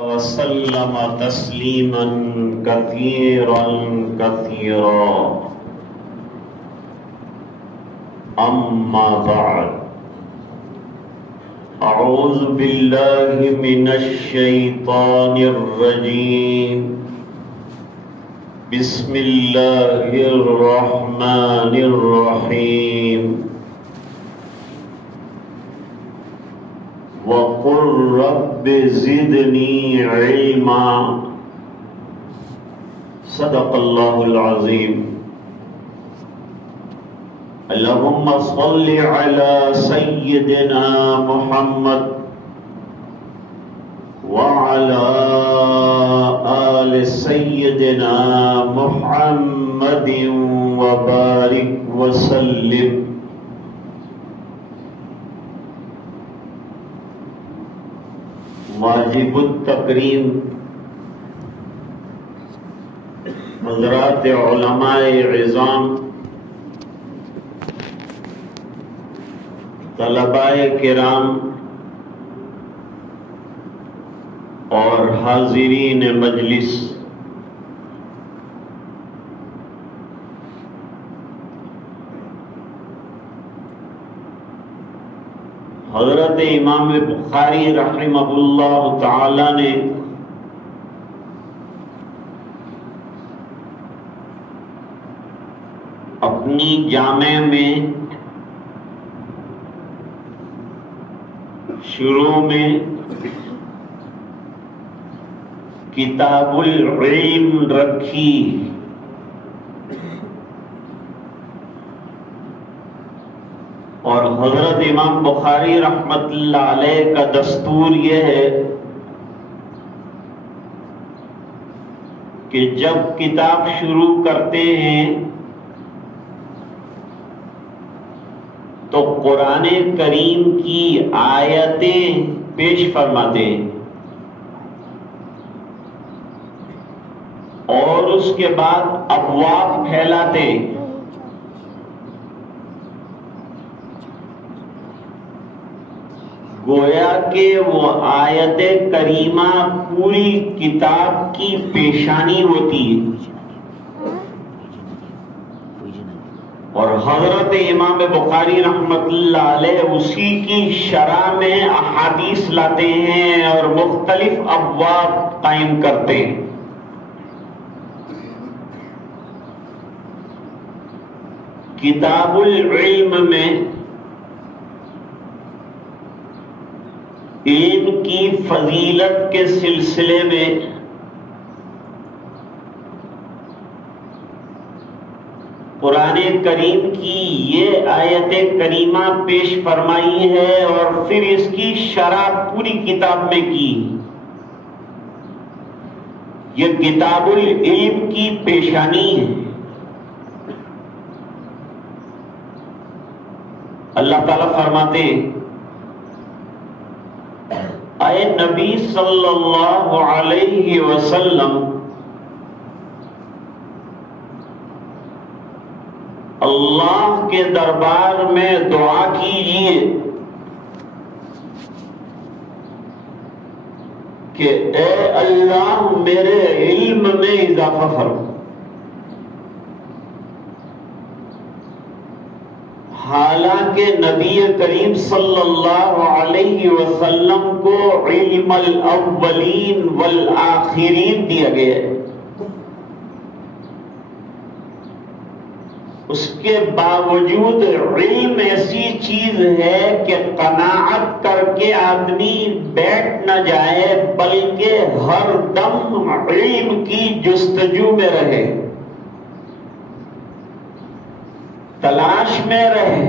وسلم تسلیما کثیرا کثیرا اما بعد اعوذ باللہ من الشیطان الرجیم بسم اللہ الرحمن الرحیم وَقُلْ رَبِّ زِدْنِي عِلْمًا صدق اللہ العظیم اللہم صل علی سیدنا محمد وعلی آل سیدنا محمد وبارک وسلم. واجب التکریم حضرات علماء عظام، طلباء کرام اور حاضرین مجلس، حضرت امام بخاری رحمہ اللہ تعالی نے اپنی جامع میں شروع میں کتاب العلم رکھی، اور حضرت امام بخاری رحمت اللہ علیہ کا دستور یہ ہے کہ جب کتاب شروع کرتے ہیں تو قرآن کریم کی آیتیں پیش فرماتے ہیں اور اس کے بعد ابواب پھیلاتے ہیں. گویا کہ وہ آیت کریمہ پوری کتاب کی پیشانی ہوتی ہے، اور حضرت امام بخاری رحمت اللہ علیہ اسی کی شرح میں احادیث لاتے ہیں اور مختلف ابواب قائم کرتے ہیں. کتاب العلم میں علم کی فضیلت کے سلسلے میں قرآن کریم کی یہ آیت کریمہ پیش فرمائی ہے اور پھر اس کی شرح پوری کتاب میں کی. یہ کتاب العلم کی پیشانی ہے. اللہ تعالیٰ فرماتے اے نبی صلی اللہ علیہ وسلم، اللہ کے دربار میں دعا کیجیے کہ اے اللہ میرے علم میں اضافہ فرما. حالانکہ نبی کریم صلی اللہ علیہ وسلم کو علم الاولین والآخرین دیا گیا ہے، اس کے باوجود علم ایسی چیز ہے کہ قناعت کر کے آدمی بیٹھ نہ جائے بلکہ ہر دم علم کی جستجو میں رہے، تلاش میں رہے.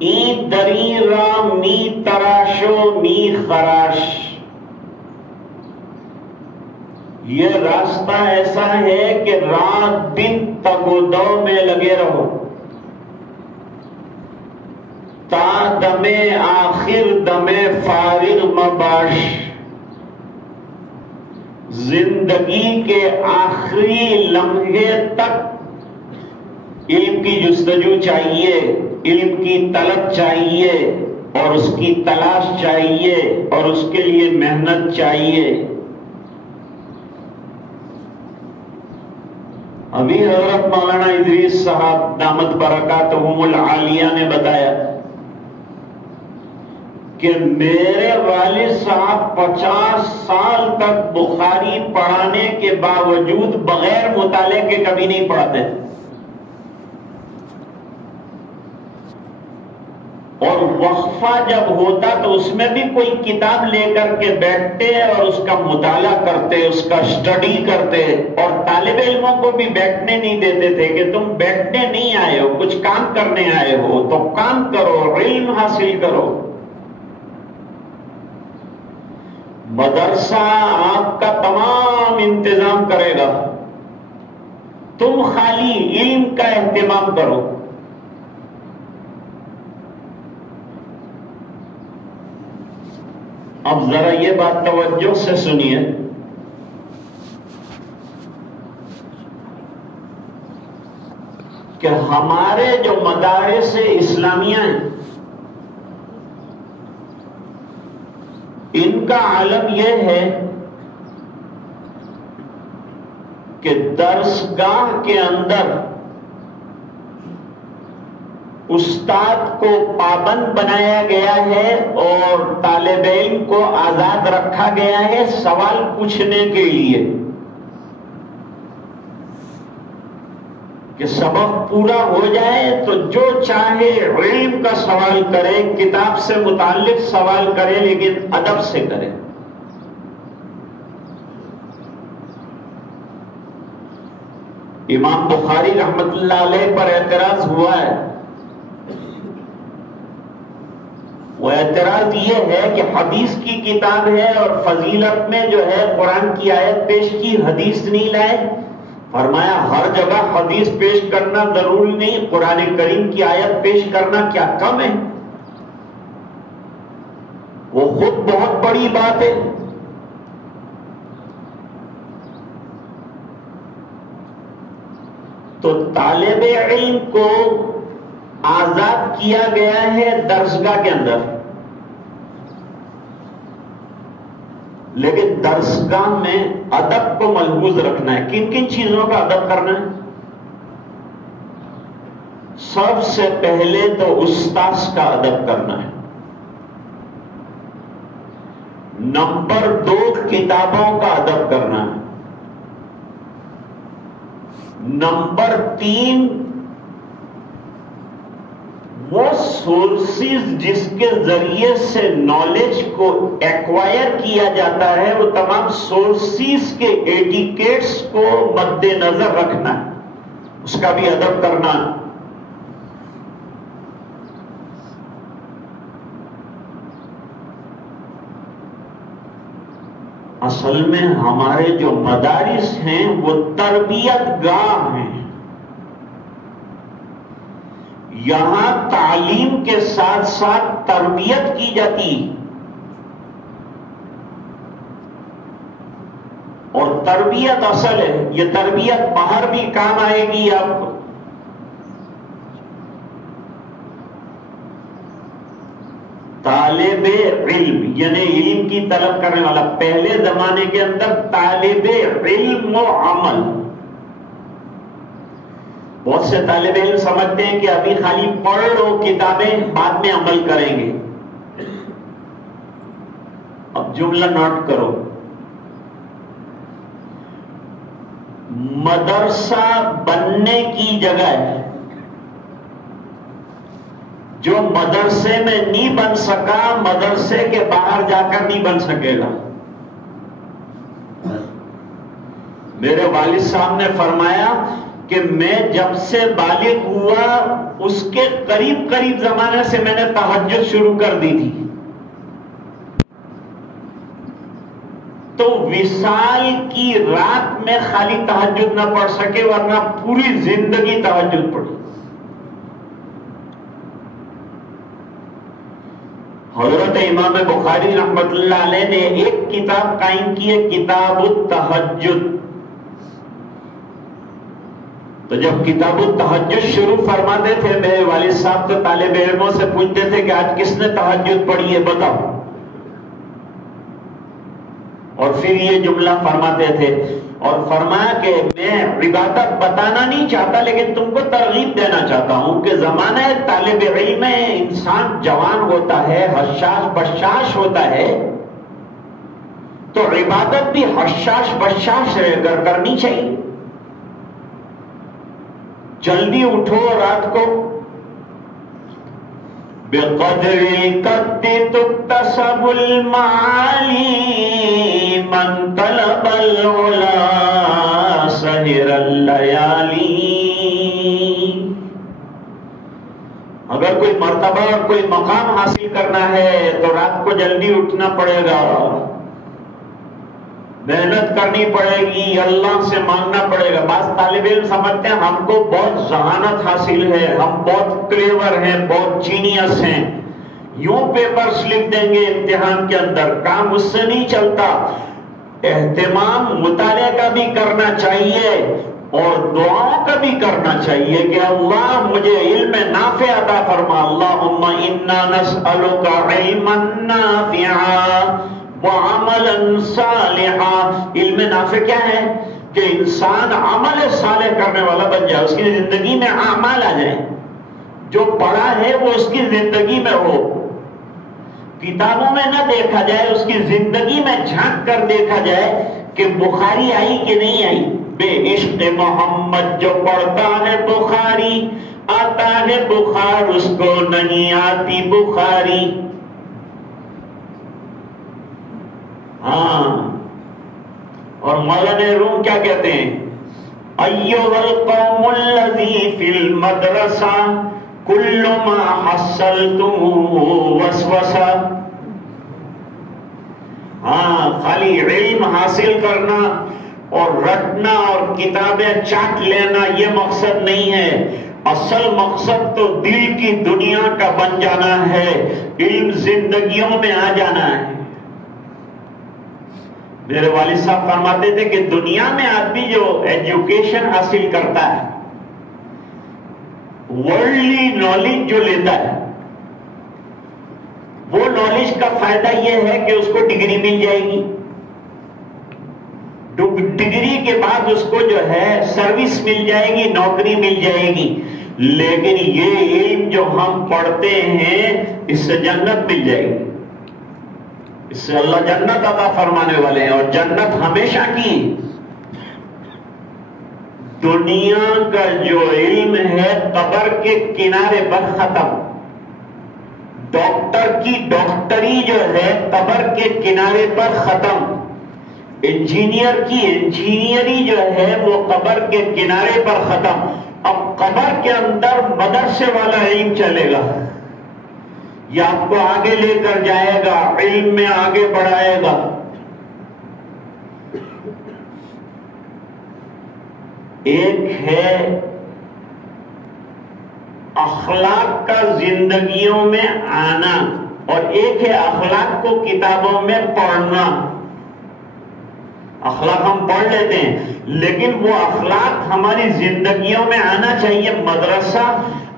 این دری را می تراشو می خراش، یہ راستہ ایسا ہے کہ رات دن تگ و دو میں لگے رہو تا دم آخر دم فارغ مباش. زندگی کے آخری لمحے تک علم کی جستجو چاہیے، علم کی طلب چاہیے، اور اس کی تلاش چاہیے اور اس کے لیے محنت چاہیے. ابھی حضرت مولانا ادریس صاحب دامت برکاتہم العالیہ نے بتایا کہ میرے والد صاحب 50 سال تک بخاری پڑھانے کے باوجود بغیر مطالعے کے کبھی نہیں پڑھتے، اور وقفہ جب ہوتا تو اس میں بھی کوئی کتاب لے کر کے بیٹھتے اور اس کا مطالعہ کرتے، اس کا اسٹڈی کرتے، اور طالب علموں کو بھی بیٹھنے نہیں دیتے تھے کہ تم بیٹھنے نہیں آئے ہو، کچھ کام کرنے آئے ہو تو کام کرو، علم حاصل کرو. مدرسہ آپ کا تمام انتظام کرے گا، تم خالی علم کا اہتمام کرو. اب ذرا یہ بات توجہ سے سنیے کہ ہمارے جو مدارس اسلامیہ ہیں ان کا عالم یہ ہے کہ درسگاہ کے اندر استاد کو پابند بنایا گیا ہے اور طالب علم کو آزاد رکھا گیا ہے سوال پوچھنے کے لیے، کہ سبق پورا ہو جائے تو جو چاہے علم کا سوال کرے، کتاب سے متعلق سوال کرے، لیکن ادب سے کرے. امام بخاری رحمت اللہ علیہ پر اعتراض ہوا ہے. وہ اعتراض یہ ہے کہ حدیث کی کتاب ہے اور فضیلت میں جو ہے قرآن کی آیت پیش کی، حدیث نہیں لائے. فرمایا ہر جگہ حدیث پیش کرنا ضروری نہیں، قرآن کریم کی آیت پیش کرنا کیا کم ہے؟ وہ خود بہت بڑی بات ہے. تو طالب علم کو آزاد کیا گیا ہے درسگاہ کے اندر، لیکن درسگاہ میں ادب کو ملحوظ رکھنا ہے. کن کن چیزوں کا ادب کرنا ہے؟ سب سے پہلے تو استاذ کا ادب کرنا ہے. نمبر 2 کتابوں کا ادب کرنا ہے. نمبر 3 وہ سورسز جس کے ذریعے سے نالج کو ایکوائر کیا جاتا ہے، وہ تمام سورسز کے ایٹیکیٹس کو مد نظر رکھنا ہے، اس کا بھی ادب کرنا ہے. اصل میں ہمارے جو مدارس ہیں وہ تربیت گاہ ہیں. یہاں تعلیم کے ساتھ ساتھ تربیت کی جاتی، اور تربیت اصل ہے. یہ تربیت باہر بھی کام آئے گی آپ کو. طالب علم یعنی علم کی طلب کرنے والا. پہلے زمانے کے اندر طالب علم و عمل. بہت سے طالب علم سمجھتے ہیں کہ ابھی خالی پڑھ لو کتابیں، بعد میں عمل کریں گے. اب جملہ نوٹ کرو. مدرسہ بننے کی جگہ ہے. جو مدرسے میں نہیں بن سکا، مدرسے کے باہر جا کر نہیں بن سکے گا. میرے والد صاحب نے فرمایا کہ میں جب سے بالغ ہوا اس کے قریب زمانے سے میں نے تہجد شروع کر دی تھی. تو وصال کی رات میں خالی تہجد نہ پڑھ سکے، ورنہ پوری زندگی تہجد پڑھی. حضرت امام بخاری رحمت اللہ علیہ نے ایک کتاب قائم کی ہے، کتاب التہجد. تو جب کتاب التہجد شروع فرماتے تھے میرے والد صاحب تو طالب علموں سے پوچھتے تھے کہ آج کس نے تہجد پڑھی ہے بتاؤ، اور پھر یہ جملہ فرماتے تھے، اور فرمایا کہ میں عبادت بتانا نہیں چاہتا لیکن تم کو ترغیب دینا چاہتا ہوں کہ زمانہ طالب علم میں انسان جوان ہوتا ہے، حشاش بشاش ہوتا ہے، تو عبادت بھی حشاش بشاش رہ کر کرنی چاہیے۔ جلدی اٹھو رات کو، بقدر القد تکتسب المعالی من طلب العلا سہر اللیالی۔ اگر کوئی مرتبہ اور کوئی مقام حاصل کرنا ہے تو رات کو جلدی اٹھنا پڑے گا، محنت کرنی پڑے گی، اللہ سے مانگنا پڑے گا۔ بعض طالب علم سمجھتے ہیں ہم کو بہت ذہانت حاصل ہے، ہم بہت کلیور ہیں، بہت جینیس ہیں، یوں پیپرز لکھ دیں گے امتحان کے اندر۔ کام اس سے نہیں چلتا، اہتمام مطالعے کا بھی کرنا چاہیے اور دعاؤں کا بھی کرنا چاہیے کہ اللہ مجھے علم نافع عطا فرما، اللہم انا نسألک علما نافعا وعملا صالحا۔ علم نافع کیا ہے؟ کہ انسان عمل صالح کرنے والا بن جائے، اس کی زندگی میں اعمال آ جائیں، جو پڑھا ہے وہ اس کی زندگی میں ہو، کتابوں میں نہ دیکھا جائے، اس کی زندگی میں جھانک کر دیکھا جائے کہ بخاری آئی کہ نہیں آئی۔ بے عشق محمد جو پڑھتا ہے بخاری، آتا ہے بخار اس کو نہیں آتی بخاری۔ ہاں، اور مولانا روم کیا کہتے ہیں؟ ایھا القوم الذی فی المدرسہ کل ما حصلتم وسوسہ۔ ہاں، خالی علم حاصل کرنا اور رٹنا اور کتابیں چاٹ لینا یہ مقصد نہیں ہے، اصل مقصد تو دل کی دنیا کا بن جانا ہے، علم زندگیوں میں آ جانا ہے۔ میرے والد صاحب فرماتے تھے کہ دنیا میں آدمی جو ایجوکیشن حاصل کرتا ہے، ورلڈلی نالج جو لیتا ہے، وہ نالج کا فائدہ یہ ہے کہ اس کو ڈگری مل جائے گی، ڈگری کے بعد اس کو جو ہے سروس مل جائے گی، نوکری مل جائے گی۔ لیکن یہ علم جو ہم پڑھتے ہیں اس سے جنت مل جائے گی، اس سے اللہ جنت عطا فرمانے والے ہیں، اور جنت ہمیشہ کی۔ دنیا کا جو علم ہے قبر کے کنارے پر ختم، ڈاکٹر کی ڈاکٹری جو ہے قبر کے کنارے پر ختم، انجینئر کی انجینئری جو ہے وہ قبر کے کنارے پر ختم۔ اب قبر کے اندر مدرسے والا علم چلے گا، یہ آپ کو آگے لے کر جائے گا، علم میں آگے بڑھائے گا۔ ایک ہے اخلاق کا زندگیوں میں آنا، اور ایک ہے اخلاق کو کتابوں میں پڑھنا۔ اخلاق ہم پڑھ لیتے ہیں لیکن وہ اخلاق ہماری زندگیوں میں آنا چاہیے۔ مدرسہ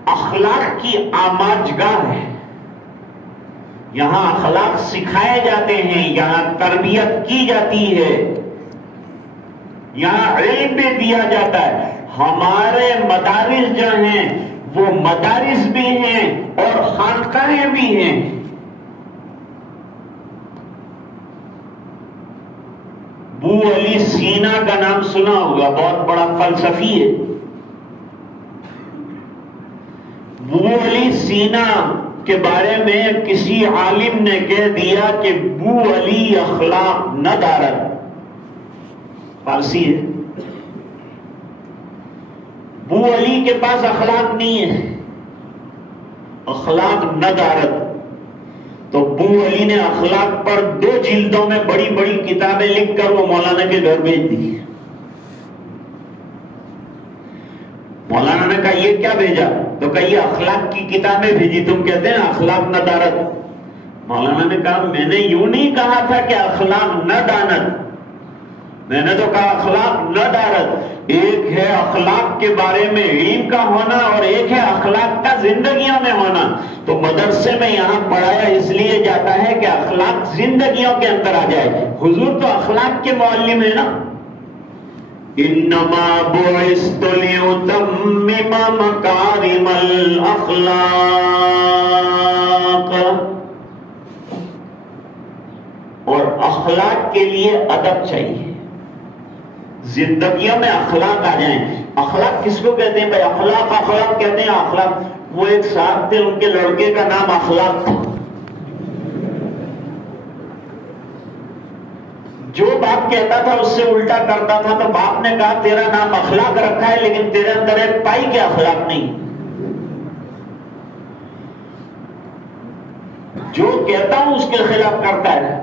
اخلاق کی آماجگاہ ہے، یہاں اخلاق سکھائے جاتے ہیں، یہاں تربیت کی جاتی ہے، یہاں علم بھی دیا جاتا ہے۔ ہمارے مدارس جو ہیں وہ مدارس بھی ہیں اور خانقاہیں بھی ہیں۔ ابو علی سینا کا نام سنا ہوگا، بہت بڑا فلسفی ہے۔ ابو علی سینا کے بارے میں کسی عالم نے کہہ دیا کہ ابو علی اخلاق ندارت، فارسی ہے، ابو علی کے پاس اخلاق نہیں ہے، اخلاق ندارت۔ تو ابو علی نے اخلاق پر 2 جلدوں میں بڑی بڑی کتابیں لکھ کر وہ مولانا کے گھر بھیج دی۔ مولانا نے کہا یہ کیا بھیجا؟ تو کہا یہ اخلاق کی کتابیں بھیجی، تم کہتے ہیں اخلاق ندارت۔ مولانا نے کہا میں نے یوں نہیں کہا تھا کہ اخلاق ندانت، میں نے تو کہا اخلاق نہ دارت، ایک ہے اخلاق کے بارے میں علم کا ہونا اور ایک ہے اخلاق کا زندگیوں میں ہونا۔ تو مدرسے میں یہاں پڑھایا اس لیے جاتا ہے کہ اخلاق زندگیوں کے اندر آ جائے۔ حضور تو اخلاق کے معلم ہے نا، انما بعثت لأتمم مکارم الاخلاق، اور اخلاق کے لیے ادب چاہیے، زندگیوں میں اخلاق آ جائیں۔ اخلاق کس کو کہتے ہیں بھائی؟ اخلاق کہتے ہیں اخلاق۔ وہ ایک صاحب تھے، ان کے لڑکے کا نام اخلاق تھا۔ جو باپ کہتا تھا اس سے الٹا کرتا تھا، تو باپ نے کہا تیرا نام اخلاق رکھا ہے لیکن تیرے اندر ایک پائی کے اخلاق نہیں۔ جو کہتا ہوں اس کے خلاف کرتا ہے۔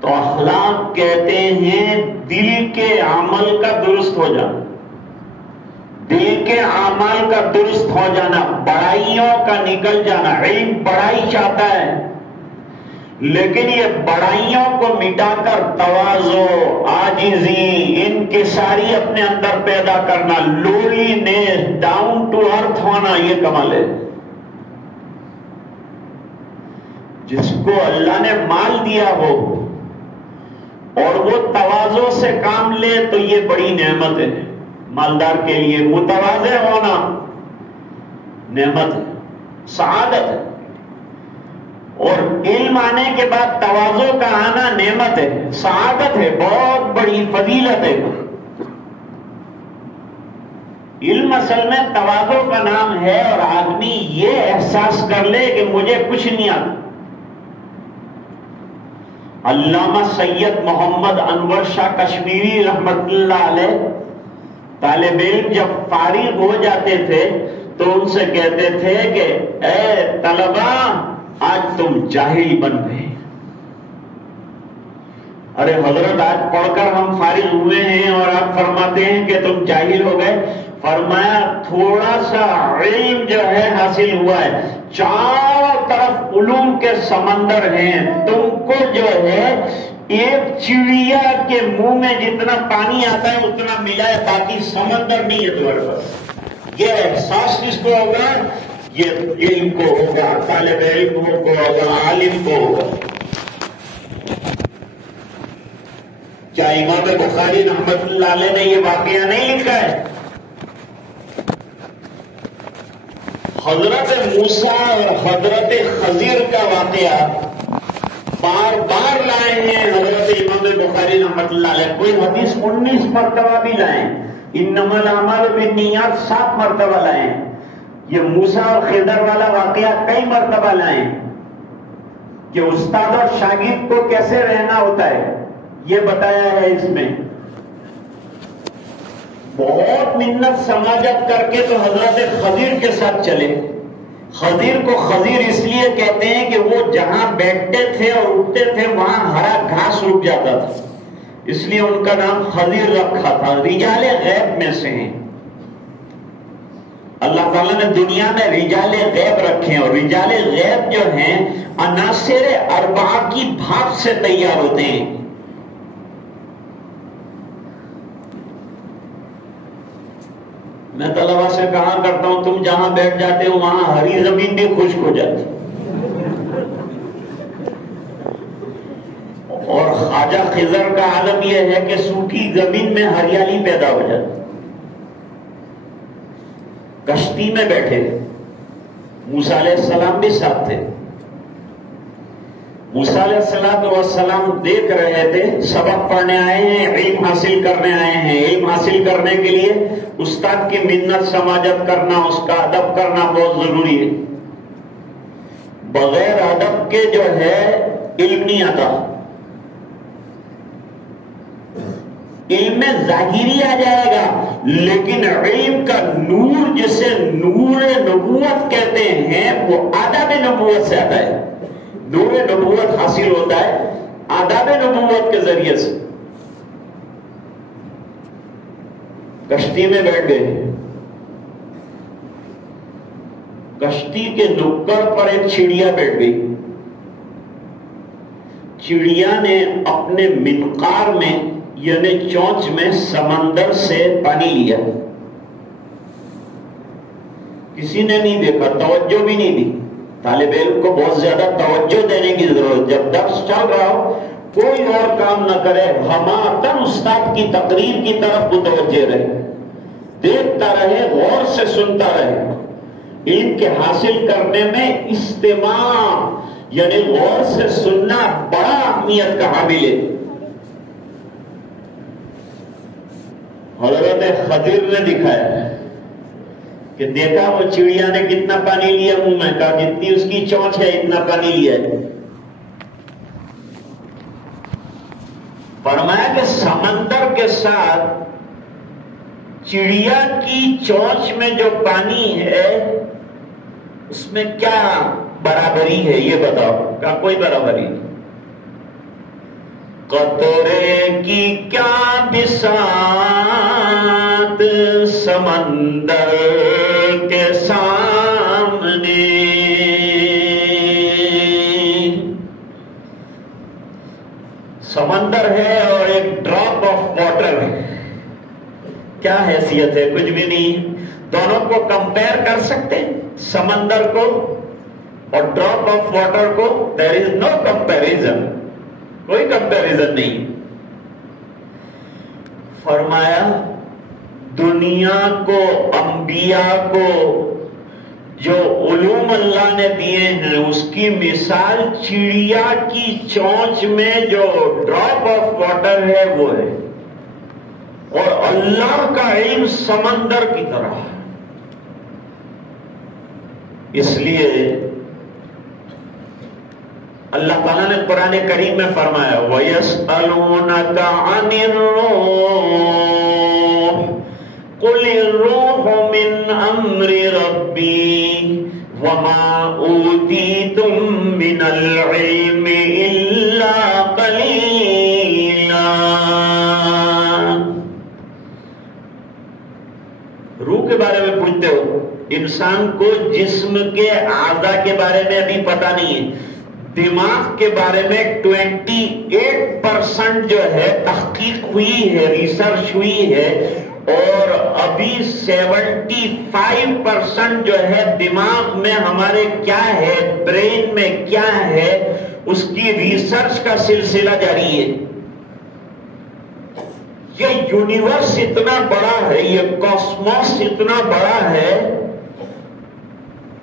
تو اخلاق کہتے ہیں دل کے عمل کا درست ہو جانا، دل کے اعمال کا درست ہو جانا، بڑائیوں کا نکل جانا۔ علم بڑائی چاہتا ہے لیکن یہ بڑائیوں کو مٹا کر تواضع، عاجزی، انکساری اپنے اندر پیدا کرنا، لولی نیس، ڈاؤن ٹو ارتھ ہونا، یہ کمال ہے۔ جس کو اللہ نے مال دیا ہو اور وہ تواضع سے کام لے تو یہ بڑی نعمت ہے۔ مالدار کے لیے متواضع ہونا نعمت ہے، سعادت ہے، اور علم آنے کے بعد تواضع کا آنا نعمت ہے، سعادت ہے، بہت بڑی فضیلت ہے۔ علم اصل میں تواضع کا نام ہے، اور آدمی یہ احساس کر لے کہ مجھے کچھ نہیں آتا۔ علامہ سید محمد انور شاہ کشمیری رحمت اللہ علیہ طالب علم جب فارغ ہو جاتے تھے تو ان سے کہتے تھے کہ اے طلبہ، آج تم جاہل بن گئے۔ ارے حضرت، آج پڑھ کر ہم فارغ ہوئے ہیں اور آپ فرماتے ہیں کہ تم جاہل ہو گئے۔ فرمایا تھوڑا سا علم جو ہے حاصل ہوا ہے، چاروں طرف علوم کے سمندر ہیں، تم کو جو ہے ایک چڑیا کے منہ میں جتنا پانی آتا ہے اتنا ملا ہے، باقی سمندر نہیں ہے تمہارے پاس۔ یہ احساس کس کو ہوگا؟ یہ علم کو ہوگا، طالب علم کو ہوگا، عالم کو ہوگا۔ کیا امام بخاری رحمت اللہ علیہ نے یہ واقعہ نہیں لکھا ہے؟ حضرت موسیٰ اور حضرت خضر کا واقعہ بار بار لائے ہیں حضرت امام بخاری رحمت اللہ علیہ۔ کوئی حدیث 19 مرتبہ بھی لائیں، انما الاعمال بالنیات 7 مرتبہ لائیں۔ یہ موسیٰ اور خضر والا واقعہ کئی مرتبہ لائیں کہ استاد اور شاگرد کو کیسے رہنا ہوتا ہے، یہ بتایا ہے اس میں۔ بہت منت سماجت کر کے تو حضرت خضر کے ساتھ چلے۔ خضر کو خضر اس لیے کہتے ہیں کہ وہ جہاں بیٹھتے تھے اور اٹھتے تھے وہاں ہرا گھاس اگ جاتا تھا، اس لیے ان کا نام خضر رکھا تھا۔ رجال غیب میں سے ہیں۔ اللہ تعالیٰ نے دنیا میں رجال غیب رکھے ہیں، اور رجال غیب جو ہیں عناصر اربعہ کی بھاپ سے تیار ہوتے ہیں۔ میں طلبہ سے کہا کرتا ہوں تم جہاں بیٹھ جاتے ہو وہاں ہری زمین بھی خشک ہو جاتی، اور خواجہ خضر کا عالم یہ ہے کہ سوکھی زمین میں ہریالی پیدا ہو جاتی۔ کشتی میں بیٹھے، موسیٰ علیہ السلام بھی ساتھ تھے۔ موسیٰ علیہ السلام دیکھ رہے تھے، سبق پڑھنے آئے ہیں، علم حاصل کرنے آئے ہیں۔ علم حاصل کرنے کے لیے استاد کی منت سماجت کرنا، اس کا ادب کرنا بہت ضروری ہے۔ بغیر ادب کے جو ہے علم نہیں آتا۔ علم میں ظاہری آ جائے گا، لیکن علم کا نور جسے نور نبوت کہتے ہیں وہ آداب نبوت سے آتا ہے۔ نور نبوت حاصل ہوتا ہے آداب نبوت کے ذریعے سے۔ کشتی میں بیٹھ گئے، کشتی کے نکڑ پر ایک چڑیا بیٹھ گئی۔ چڑیا نے اپنے منقار میں یعنی چونچ میں سمندر سے پانی لیا. کسی نے نہیں دیکھا، توجہ بھی نہیں دی. طالب علم کو بہت زیادہ توجہ دینے کی ضرورت. جب درس چل رہا ہو کوئی اور کام نہ کرے، ہماتن استاد کی تقریر کی طرف متوجہ رہے، دیکھتا رہے، غور سے سنتا رہے. علم کے حاصل کرنے میں استماع یعنی غور سے سننا بڑا اہمیت کا حامل ہے. حضرت خضر نے دکھایا کہ دیکھا وہ چڑیا نے کتنا پانی لیا منہ میں، کہا جتنی اس کی چونچ ہے اتنا پانی لیا ہے. فرمایا کہ سمندر کے ساتھ چڑیا کی چونچ میں جو پانی ہے اس میں کیا برابری ہے یہ بتاؤ. کہا کوئی برابری نہیں. قطرے کی کیا بساط سمندر کے سامنے. سمندر ہے اور ایک ڈراپ آف واٹر ہے، کیا حیثیت ہے؟ کچھ بھی نہیں. دونوں کو کمپیئر کر سکتے سمندر کو اور ڈراپ آف واٹر کو؟ دیر از نو کمپیریزن، کوئی کمپیریزن نہیں. فرمایا دنیا کو، انبیاء کو جو علوم اللہ نے دیے ہیں اس کی مثال چڑیا کی چونچ میں جو ڈراپ آف واٹر ہے وہ ہے، اور اللہ کا علم سمندر کی طرح. اس لیے اللہ تعالیٰ نے قرآن کریم میں فرمایا وَيَسْأَلُونَكَ عَنِ الرُّوحِ قُلِ الرُّوحُ مِنْ أَمْرِ رَبِّي وَمَا أُوتِيتُم مِّنَ الْعِلْمِ إِلَّا قَلِيلًا. روح کے بارے میں پوچھتے ہو. انسان کو جسم کے اعضاء کے بارے میں ابھی پتہ نہیں ہے. دماغ کے بارے میں 28% جو ہے تحقیق ہوئی ہے، ریسرچ ہوئی ہے، اور ابھی 75% جو ہے دماغ میں ہمارے کیا ہے، برین میں کیا ہے، اس کی ریسرچ کا سلسلہ جاری ہے. یہ یونیورس اتنا بڑا ہے، یہ کاسموس اتنا بڑا ہے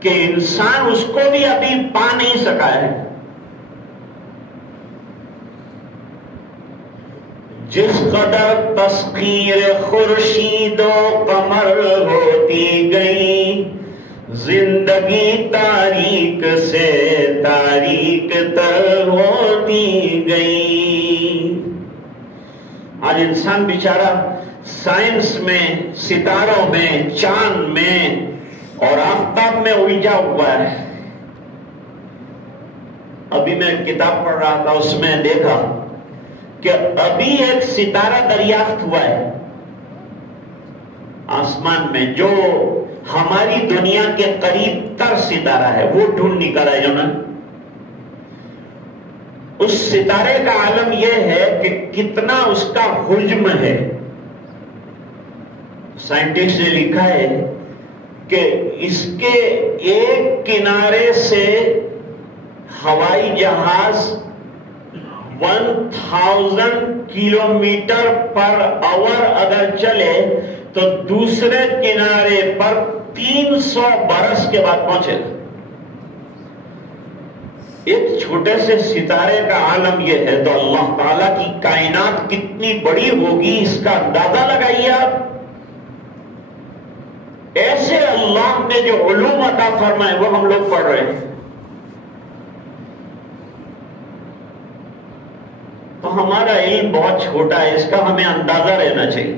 کہ انسان اس کو بھی ابھی پا نہیں سکا ہے. جس قدر تسخیر خورشید و قمر ہوتی گئی، زندگی تاریک سے تاریک تر ہوتی گئی. آج انسان بیچارہ سائنس میں، ستاروں میں، چاند میں اور آفتاب میں الجھا ہوا ہے. ابھی میں کتاب پڑھ رہا تھا، اس میں دیکھا کہ ابھی ایک ستارہ دریافت ہوا ہے آسمان میں جو ہماری دنیا کے قریب تر ستارہ ہے، وہ ڈھونڈ نکلا ہے. جو نا اس ستارے کا عالم یہ ہے کہ کتنا اس کا حجم ہے. سائنٹسٹ نے لکھا ہے کہ اس کے ایک کنارے سے ہوائی جہاز 1000 کلومیٹر پر آور اگر چلے تو دوسرے کنارے پر 300 برس کے بعد پہنچے گا. ایک چھوٹے سے ستارے کا عالم یہ ہے، تو اللہ تعالیٰ کی کائنات کتنی بڑی ہوگی اس کا اندازہ لگائیے آپ. ایسے اللہ نے جو علوم عطا فرمائے وہ ہم لوگ پڑھ رہے ہیں. تو ہمارا علم بہت چھوٹا ہے، اس کا ہمیں اندازہ رہنا چاہیے.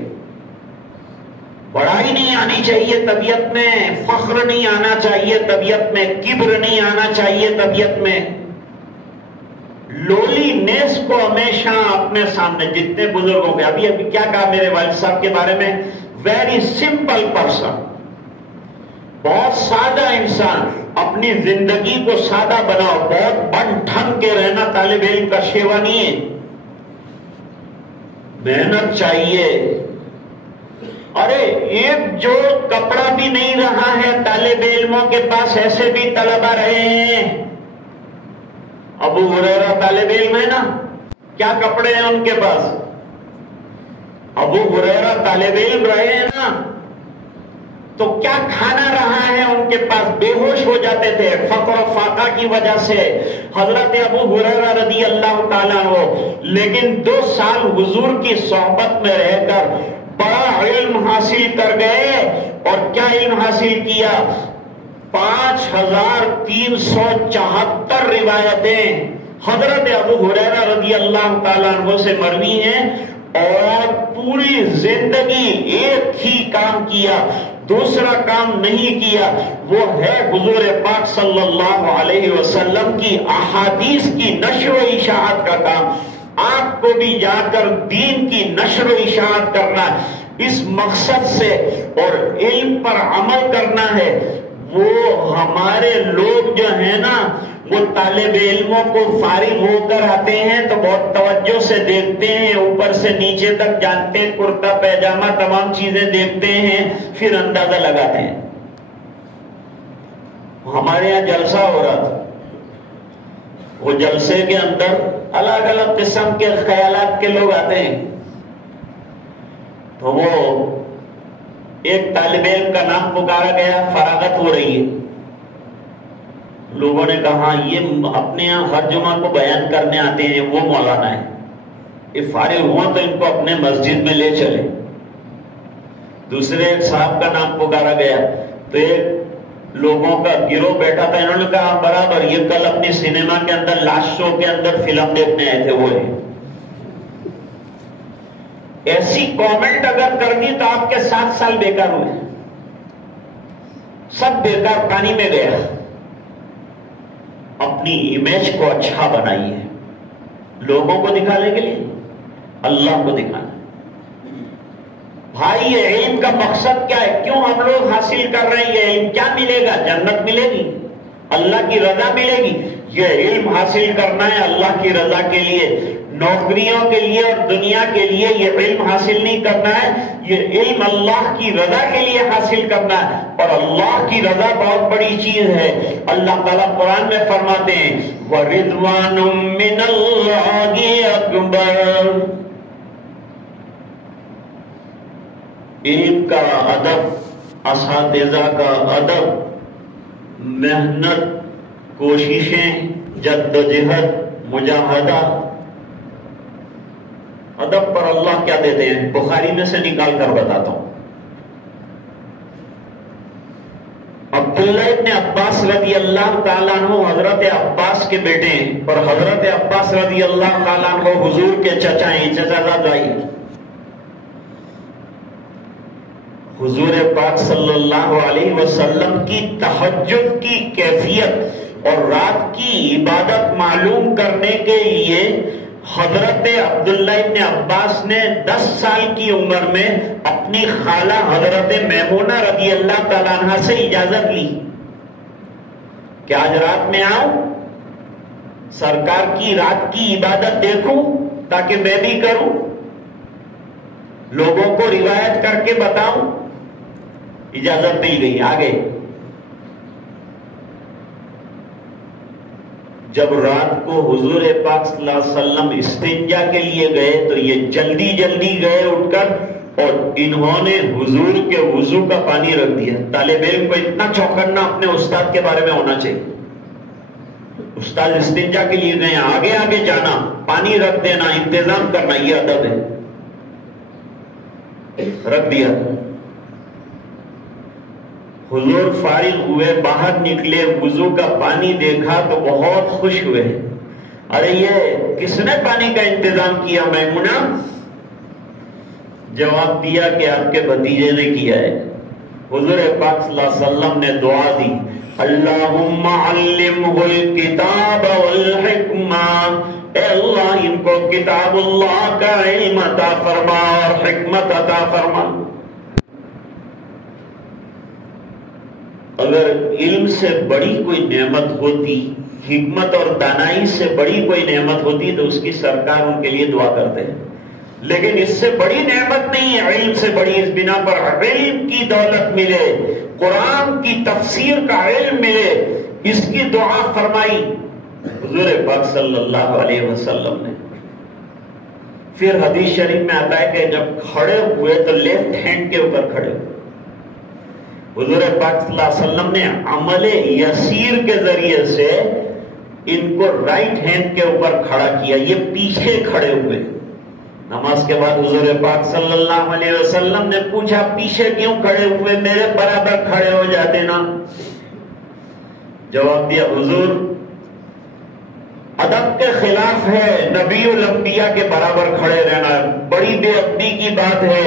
بڑائی نہیں آنی چاہیے طبیعت میں، فخر نہیں آنا چاہیے طبیعت میں، کبر نہیں آنا چاہیے طبیعت میں. لولی نیس کو ہمیشہ اپنے سامنے، جتنے بزرگوں کے ابھی کیا کہا میرے والد صاحب کے بارے میں، ویری سمپل پرسن، بہت سادہ انسان. اپنی زندگی کو سادہ بناؤ. بہت بن ٹھن کے رہنا طالب علم کا شیوا نہیں ہے. محنت چاہیے. ارے ایک جو کپڑا بھی نہیں رہا ہے طالب علموں کے پاس، ایسے بھی طلبہ رہے ہیں. ابو ہریرہ طالب علم ہے نا، کیا کپڑے ہیں ان کے پاس؟ ابو ہریرہ طالب علم رہے ہیں نا، تو کیا کھانا رہا ہے ان کے پاس؟ بے ہوش ہو جاتے تھے فقر و فاقہ کی وجہ سے حضرت ابو ہریرہ رضی اللہ تعالیٰ عنہ. لیکن 2 سال حضور کی صحبت میں رہ کر بڑا علم حاصل کر گئے. اور کیا علم حاصل کیا؟ 5374 روایتیں حضرت ابو ہریرہ رضی اللہ تعالیٰ عنہ سے مروی ہیں. اور پوری زندگی ایک ہی کام کیا، دوسرا کام نہیں کیا، وہ ہے حضور پاک صلی اللہ علیہ وسلم کی احادیث کی نشر و اشاعت کا کام. آپ کو بھی جا کر دین کی نشر و اشاعت کرنا اس مقصد سے اور علم پر عمل کرنا ہے. وہ ہمارے لوگ جو ہیں نا، وہ طالب علموں کو فارغ ہو کر آتے ہیں تو بہت توجہ سے دیکھتے ہیں، اوپر سے نیچے تک جانتے ہیں، کرتا پیجامہ تمام چیزیں دیکھتے ہیں، پھر اندازہ لگاتے ہیں. ہمارے یہاں جلسہ ہو رہا تھا، وہ جلسے کے اندر الگ الگ قسم کے خیالات کے لوگ آتے ہیں. تو وہ ایک طالب علم کا نام پکارا گیا، فراغت ہو رہی ہے. لوگوں نے کہا یہ اپنے یہاں ہر جمعہ کو بیان کرنے آتے ہیں، وہ مولانا ہے، یہ فارغ ہوا تو ان کو اپنے مسجد میں لے چلے. دوسرے ایک صاحب کا نام پکارا گیا تو ایک لوگوں کا گروہ بیٹھا تھا، انہوں نے کہا برابر یہ کل اپنی سینما کے اندر لاسٹ شو کے اندر فلم دیکھنے آئے تھے، وہ ہے. ایسی کامنٹ اگر کرنی تو آپ کے 7 سال بیکار ہوئے، سب بیکار، پانی میں گیا. اپنی امیج کو اچھا بنائیے، لوگوں کو دکھانے کے لیے، اللہ کو دکھانا. بھائی یہ علم کا مقصد کیا ہے؟ کیوں ہم لوگ حاصل کر رہے ہیں یہ علم؟ کیا ملے گا؟ جنت ملے گی، اللہ کی رضا ملے گی. یہ علم حاصل کرنا ہے اللہ کی رضا کے لیے، نوکریوں کے لیے اور دنیا کے لیے یہ علم حاصل نہیں کرنا ہے. یہ علم اللہ کی رضا کے لیے حاصل کرنا ہے، اور اللہ کی رضا بہت بڑی چیز ہے. اللہ تعالیٰ قرآن میں فرماتے ہیں وَرِضْوَانٌ مِّنَ اللَّهِ أَكْبَرُ. علم کا ادب، اساتذہ کا ادب، محنت، کوششیں، جدوجہد، مجاہدہ. ادب پر اللہ کیا دیتے ہیں؟ بخاری میں سے نکال کر بتاتا ہوں. عبداللہ ابن عباس رضی اللہ تعالیٰ عنہ حضرت عباس کے بیٹے ہیں، اور حضرت عباس رضی اللہ تعالیٰ عنہ حضور کے چچا ہیں، چچا زاد بھائی. حضور پاک صلی اللہ علیہ وسلم کی تہجد کی کیفیت اور رات کی عبادت معلوم کرنے کے لیے حضرت عبداللہ ابن عباس نے 10 سال کی عمر میں اپنی خالہ حضرت میمونہ رضی اللہ تعالیٰ عنہ سے اجازت لی کہ آج رات میں آؤں، سرکار کی رات کی عبادت دیکھوں تاکہ میں بھی کروں، لوگوں کو روایت کر کے بتاؤں. اجازت مل گئی، آگے. جب رات کو حضور پاک صلی اللہ علیہ وسلم استنجا کے لیے گئے تو یہ جلدی جلدی گئے اٹھ کر، اور انہوں نے حضور کے وضو کا پانی رکھ دیا. طالب علم کو اتنا چوکنا اپنے استاد کے بارے میں ہونا چاہیے. استاد استنجا کے لیے گئے، آگے آگے جانا، پانی رکھ دینا، انتظام کرنا، یہ ادب ہے. رکھ دیا. حضور فارغ ہوئے، باہر نکلے، وضو کا پانی دیکھا تو بہت خوش ہوئے. ارے یہ کس نے پانی کا انتظام کیا میمونہ؟ جواب دیا کہ آپ کے بھتیجے نے کیا ہے. حضور پاک صلی اللہ علیہ وسلم نے دعا دی، اللہم علمہ الکتاب والحکمہ، اے اللہ ان کو کتاب اللہ کا علم عطا فرما اور حکمت عطا فرما. اگر علم سے بڑی کوئی نعمت ہوتی، حکمت اور دانائی سے بڑی کوئی نعمت ہوتی تو اس کی سرکار ان کے لیے دعا کرتے ہیں، لیکن اس سے بڑی نعمت نہیں ہے علم سے بڑی، اس بنا پر علم کی دولت ملے، قرآن کی تفسیر کا علم ملے، اس کی دعا فرمائی حضور پاک صلی اللہ علیہ وسلم نے۔ پھر حدیث شریف میں آتا ہے کہ جب کھڑے ہوئے تو لیفٹ ہینڈ کے اوپر کھڑے ہوئے، حضور پاک صلی اللہ علیہ وسلم نے عمل یسیر کے ذریعے سے ان کو رائٹ ہینڈ کے اوپر کھڑا کیا، یہ پیچھے کھڑے ہوئے۔ نماز کے بعد حضور پاک صلی اللہ علیہ وسلم نے پوچھا پیچھے کیوں کھڑے ہوئے، میرے برابر کھڑے ہو جاتے نا۔ جواب دیا حضور ادب کے خلاف ہے نبی الانبیاء کے برابر کھڑے رہنا، بڑی بے ادبی کی بات ہے،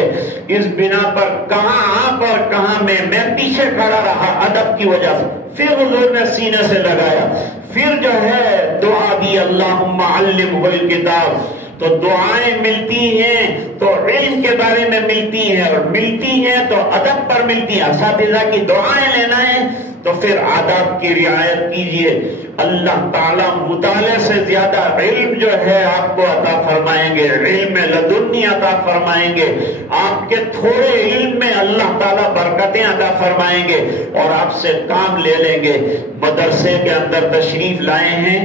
اس بنا پر کہاں آپ اور کہاں میں پیچھے کھڑا رہا ادب کی وجہ سے۔ پھر حضور نے سینے سے لگایا، پھر جو ہے دعا دی اللہم علمہ الکتاب، تو دعائیں ملتی ہیں تو علم کے بارے میں ملتی ہیں، اور ملتی ہیں تو ادب پر ملتی ہیں۔ اساتذہ کی دعائیں لینا ہے تو پھر آداب کی رعایت کیجئے، اللہ تعالیٰ مطالعے سے زیادہ علم جو ہے آپ کو عطا فرمائیں گے، علم لدنی عطا فرمائیں گے، آپ کے تھوڑے علم میں اللہ تعالیٰ برکتیں عطا فرمائیں گے اور آپ سے کام لے لیں گے۔ مدرسے کے اندر تشریف لائے ہیں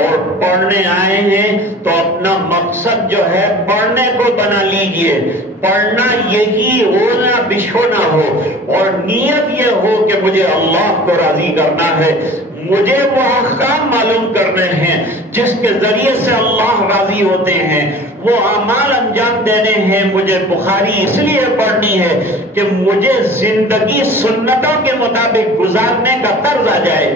اور پڑھنے آئے ہیں تو اپنا مقصد جو ہے پڑھنے کو بنا لیجئے، پڑھنا یہی ہونا بچھونا ہو، اور نیت یہ ہو کہ مجھے اللہ کو راضی کرنا ہے، مجھے وہ احکام معلوم کرنے ہیں جس کے ذریعے سے اللہ راضی ہوتے ہیں، وہ اعمال انجام دینے ہیں۔ مجھے بخاری اس لیے پڑھنی ہے کہ مجھے زندگی سنتوں کے مطابق گزارنے کا طرز آ جائے۔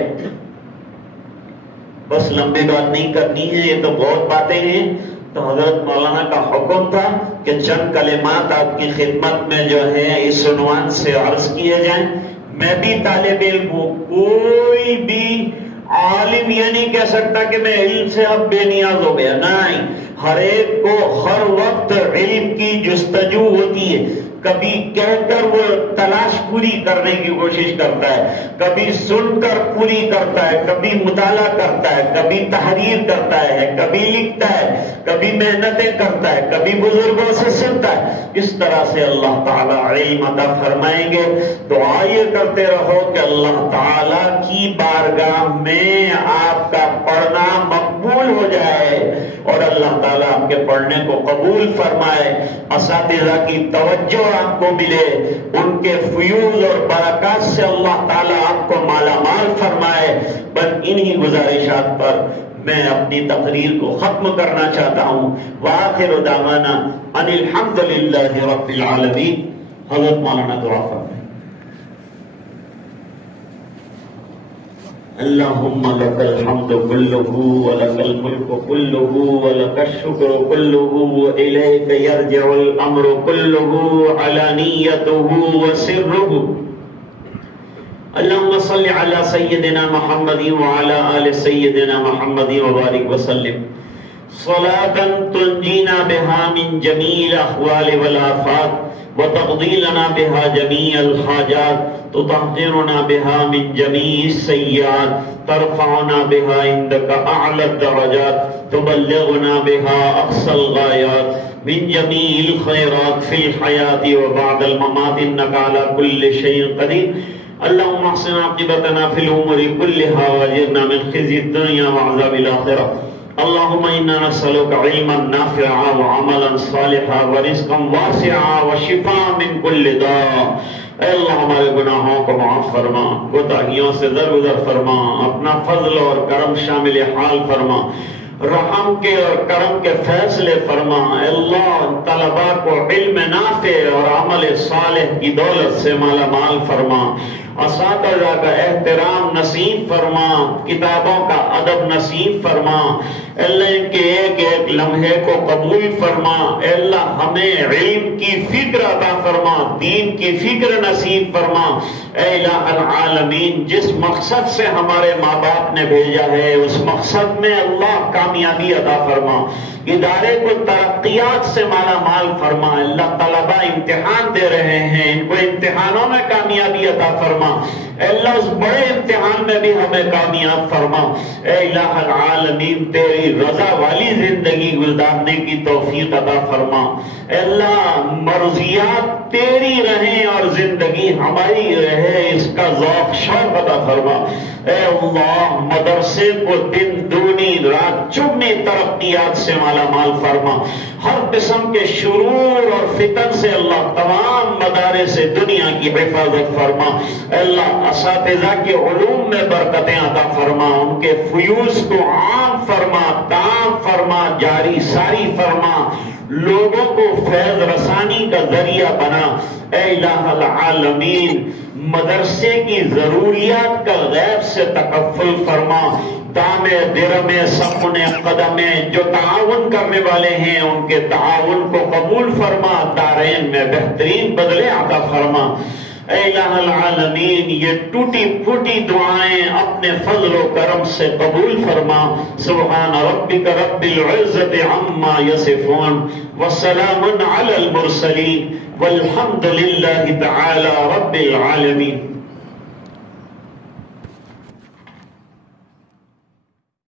بس لمبی بات نہیں کرنی ہے، یہ تو بہت باتیں ہیں۔ تو حضرت مولانا کا حکم تھا کہ چند کلمات آپ کی خدمت میں جو ہے اس عنوان سے عرض کیے جائیں۔ میں بھی طالب علم ہوں، کوئی بھی عالم یہ نہیں کہہ سکتا کہ میں علم سے اب بے نیاز ہو گیا، نہیں، ہر ایک کو ہر وقت علم کی جستجو ہوتی ہے، کبھی کہہ کر وہ تلاش پوری کرنے کی کوشش کرتا ہے، کبھی سن کر پوری کرتا ہے، کبھی مطالعہ کرتا ہے، کبھی تحریر کرتا ہے، کبھی لکھتا ہے، کبھی محنتیں کرتا ہے، کبھی بزرگوں سے سنتا ہے۔ اس طرح سے اللہ تعالیٰ علم عطا فرمائیں گے۔ دعا یہ کرتے رہو کہ اللہ تعالیٰ کی بارگاہ میں آپ کا پڑھنا مقبول ہو جائے اور اللہ تعالیٰ آپ کے پڑھنے کو قبول فرمائے، اساتذہ کی توجہ آپ کو ملے، ان کے فیوز اور برکات سے اللہ تعالیٰ آپ کو مالا مال فرمائے۔ بس انہی گزارشات پر میں اپنی تقریر کو ختم کرنا چاہتا ہوں۔ وآخر دعوانا ان الحمد للہ رب العالمین۔ حضرت مولانا دعا فرمائیں۔ اللہم لک الحمد کلہ ولک الملک کلہ ولک الشکر کلہ والیک یرجع الامر کلہ علانیتہ وسرہ۔ اللہم صل علی سیدنا محمد وعلی آل سیدنا محمد وبارک وسلم صلاة تنجینا بها من جمیع الاحوال والآفات وتقضی لنا بها جميع الحاجات تطهرنا بها من جميع السيئات ترفعنا بها عندك أعلى الدرجات تبلغنا بها أقصى الغايات من جميع الخيرات في الحياة وبعد الممات إنك على كل شيء قدير اللهم احسن عاقبتنا في الأمور كلها واجرنا من خزي الدنيا وعذاب الآخرة اللهم إنا نسألك علما نافعا وعملا صالحا ورزقا واسعا وشفاء من كل داء۔ اے اللہ ہمارے گناہوں کو معاف فرما، کوتاہیوں سے درگزر فرما، اپنا فضل اور کرم شامل حال فرما، رحم کے اور کرم کے فیصلے فرما۔ اے اللہ طلباء کو علم نافع اور عمل صالح کی دولت سے مالا مال فرما، اساتذہ کا احترام نصیب فرما، کتابوں کا ادب نصیب فرما۔ اے اللہ ان کے ایک ایک لمحے کو قبول فرما۔ اے اللہ ہمیں علم کی فکر عطا فرما، دین کی فکر نصیب فرما۔ اے الہ العالمین جس مقصد سے ہمارے ماں باپ نے بھیجا ہے اس مقصد میں اللہ کامیابی عطا فرما۔ ادارے کو ترقیات سے مالا مال فرما۔ اللہ طلبہ امتحان دے رہے ہیں، ان کو امتحانوں میں کامیابی عطا فرما۔ اللہ اس بڑے امتحان میں بھی ہمیں کامیاب فرما۔ اے الہ العالمین تیری رضا والی زندگی گزارنے کی توفیق عطا فرما۔ اے اللہ مرضیات تیری رہیں اور زندگی ہماری رہے، اس کا ذوق شوق عطا فرما۔ اے اللہ مدرسے کو دن دونی رات چگنی ترقیات سے مالا مال فرما۔ ہر قسم کے شرور اور فتن سے اللہ تمام مدارس سے دنیا کی حفاظت فرما۔ اے اللہ اساتذہ کے علوم میں برکتیں عطا فرما، ان کے فیوز کو عام فرما، تام فرما، جاری ساری فرما، لوگوں کو فیض رسانی کا ذریعہ بنا۔ اے الہ العالمین مدرسے کی ضروریات کا غیب سے تکفل فرما۔ دامے درمے سخن قدمے جو تعاون کرنے والے ہیں ان کے تعاون کو قبول فرما، دارین میں بہترین بدلے عطا فرما۔ اے الہ العالمین یہ ٹوٹی پھوٹی دعائیں اپنے فضل و کرم سے قبول فرما۔ سبحان ربک رب العزت عما یصفون وسلام علی المرسلین والحمد للہ تعالی رب العالمین۔